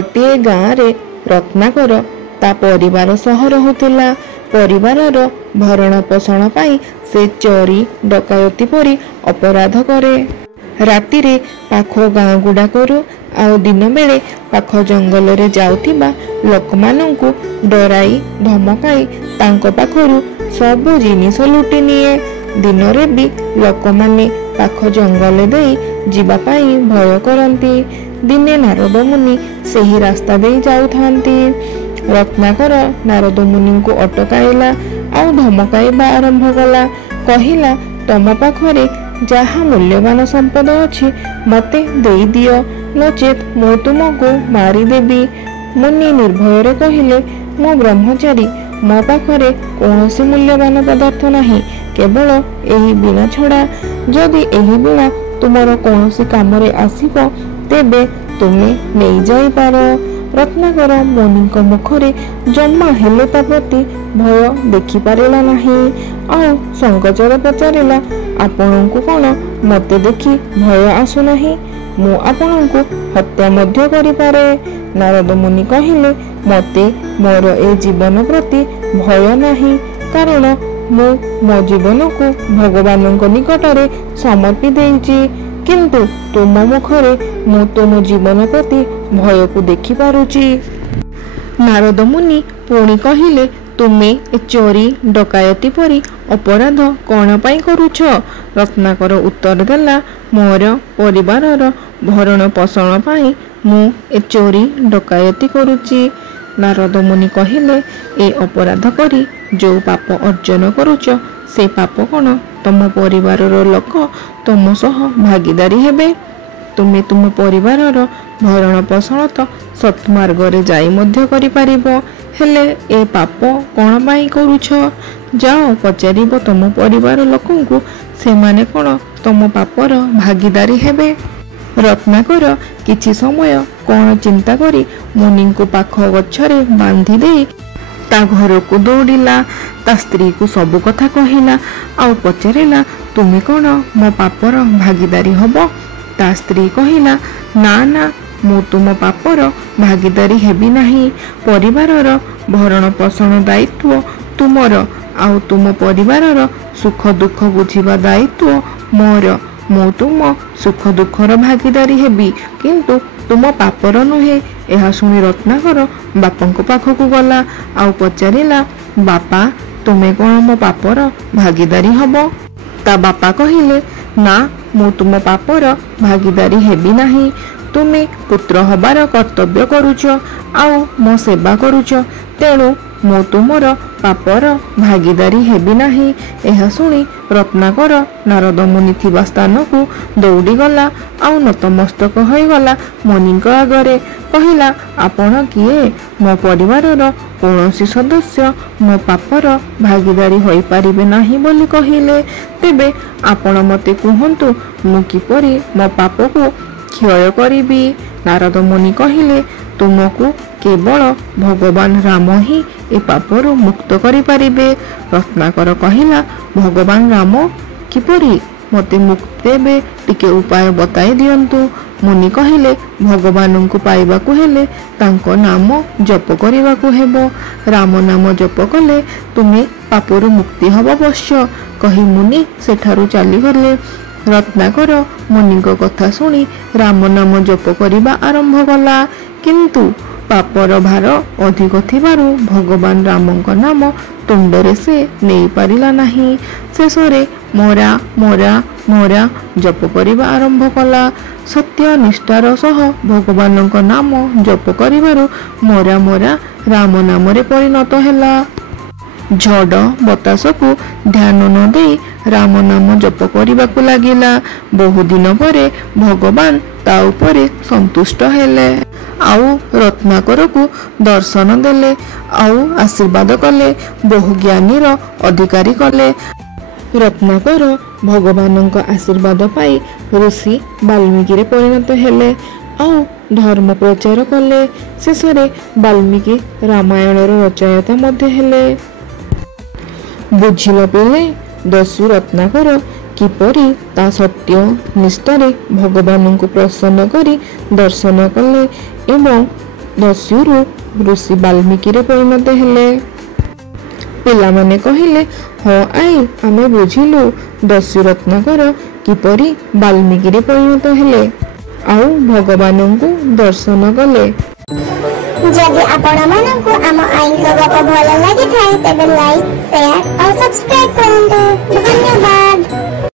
गोटे गाँव में रत्नाकर ता परिवार सह रहुथिला। परिवारर भरण पोषण पाई से चोरी डकायती परी अपराध करे। राति रे पाख गाँ गुड़ाकरू आउ दिन बेले पाख जंगल रे जाउथिबा लोक मानंकु डराई धमकाई तांको पाखरू सबु जिनिस लुटि निए। दिन रे भी लोक माने पाख जंगल देई जीवा पाई भय करती। दिने नारद मुनि सेही रास्ता देई जाउथांती। रत्नाकर नारद मुनि को अटकाइला आउ धमकाइबा आरंभ कला। कहिला, तम पाखरे जहा मूल्यवान संपद अछि मते देई दियो, नचेत मु तुमको मारिदेवी। मुनि निर्भय रे कहिले, मो ब्रह्मचारी, मो पाखरे कौनसी मूल्यवान पदार्थ नहीं, केवल एही बीणा छड़ा। जदि एही बीणा तुमर कौनसी कामरे आसीबो तेबे तुमे नहीं जाई पारो। रत्नाकर मुनिक मुखरे जमा हेले ता प्रति भय देखि पारिला नाही। आउ संकोचरे पचारिला, आपणଙ୍କୁ कौन मते देखि भय आसु नाही? मु आपणଙ୍କୁ हत्या मध्य करि पारे। नारद मुनि कहिले, मते मोर ए जीवन प्रति भय नाही, कारण मु मो जीवन को भगवानଙ୍କ निकटरे समर्पि देइछि। किंतु तुम मुखरे मु तुम जीवन प्रति भय को देखि पारुछि। नारद मुनि पुणी कहिले, तुमे चोरी डकायती परी अपराध कौन पाई करुछ? रत्नाकर उत्तर देला, मोर परिवारर भरण पोषण पाई मु चोरी डकायती करुछि। नारद मुनि कहिले, ए अपराध करी जो पाप अर्जन करुछ से पाप कौन तम परिवारर लोक तुम सह भागीदारी हेबे? तुमे तुम परिवारर भरण पोषण तो सत्मार्ग रे जाई मध्य करि पारिबो, हेले ए पाप कौन पाई करुछ? जाओ पचारिबो तुम परिवार लोकंकु, सेमाने कौन तुम पापर भागीदारी हेबे। रत्नाकर किछि समय कौन चिंता करी मुनि को पाख गछरे बांधी देई ता घर को दौड़िला। ता स्त्री को सबु कथा कहिला आउ पचारिला, तुमे कौन मो पापर भागीदारी हबो? ता स्त्री कहिला, ना ना, मु तुम पापर भागीदारी हेबी नाही। परिवारर भरण पोषण दायित्व तुमर, आउ तुम परिवारर सुख दुख बुझिबा दायित्व मोर। मु तुम सुख दुखर भागीदारी हेबी, किंतु तुम पापर नुहे। यह शुणी रत्नाकर बापंको पाखकु गला आउ पचारिला, बापा तुमे कौन मो पापर भागीदारी हबो? ता बापा कहिले, ना, मु तुम पापर भागीदारी हेबी नाही। तुमे पुत्र हबार कर्तव्य करुछ आउ मो सेवा करुछ, तेणु मु तुमर पापर भागीदारी हेबी नाही। यह शुणी रत्नाकर नारद मुनि थिबा स्थान को दौड़ी गला आउ नतमस्तक होई गला मुनिଙ୍କ आगरे। कहिला, आपण किए? मो परिवारर कौनसी सदस्य मो पापर भागीदारी होई पारिबे नाही बोली कहिले। तेबे आपण मते कुहंतु, मु किपरि मो पाप को क्षय करिबी? नारद मुनि कहिले, तुमको केवल भगवान राम ही ए पापरु मुक्त करि पारिबे। रत्नाकर कहिला, भगवान राम किपरि मते मुक्त देबे, टिके उपाय बताई दियंतु। मुनि कहिले, भगवान को पाइबाकु हेले तांको नाम जप करिबाकु हेबो। राम नाम जप कले तुमे पापरु मुक्ति हब अवश्य, कही मुनि सेठारु चली गले। रत्नाकर मुनि को कथा सुनी राम नाम जप करिबा आरंभ कला, किंतु पापर भार अधिक थिबारु भगवान रामଙ୍କ नाम तुंडरे से नहीं पारिला नाही। शेषरे मोरा मोरा मोरा जप करिबा आरंभ कला। सत्य निष्ठार सह भगवानଙ୍କ नाम जप करिबारु मोरा मोरा राम नाम रे परिणत हैला। झड़ बतास को ध्यान न दे राम नाम जप करिबाकु लागिला। बहु दिन परे भगवान ता उपरे संतुष्ट हेले आउ रत्नाकर को दर्शन देले आउ आशीर्वाद कले। बहु ज्ञानीर अधिकारी कले। रत्नाकर भगवानଙ୍କ आशीर्वाद पाई ऋषि वाल्मीकि रे परिणत हेले आउ धर्म प्रचार कले। शेषरे वाल्मीकि रामायण रचयिता मध्य हेले। बुझिल पिले दस्यु रत्नाकर किपरि ता सत्य निष्ठारे भगवान को प्रसन्न करी दर्शन कले एवं ଦସ୍ୟୁରୁ ଋଷି ବାଲ୍ମୀକିରେ ପରିଣତ ହେଲେ। ପିଲାମାନେ କହିଲେ, ହଁ ଆଈ, ଆମେ ବୁଝିଲୁ ଦସ୍ୟୁ ରତ୍ନାକର କିପରି ବାଲ୍ମୀକିରେ ପରିଣତ ହେଲେ ଆଉ ଭଗବାନଙ୍କୁ ଦର୍ଶନ କଲେ। ଯଦି ଆପଣମାନଙ୍କୁ ଆମ ଆଈଙ୍କ ଗପ ଭଲ ଲାଗିଥାଏ ତେବେ ଲାଇକ୍, ସେୟାର ଆଉ ସବସ୍କ୍ରାଇବ୍ କରନ୍ତୁ। ଧନ୍ୟବାଦ।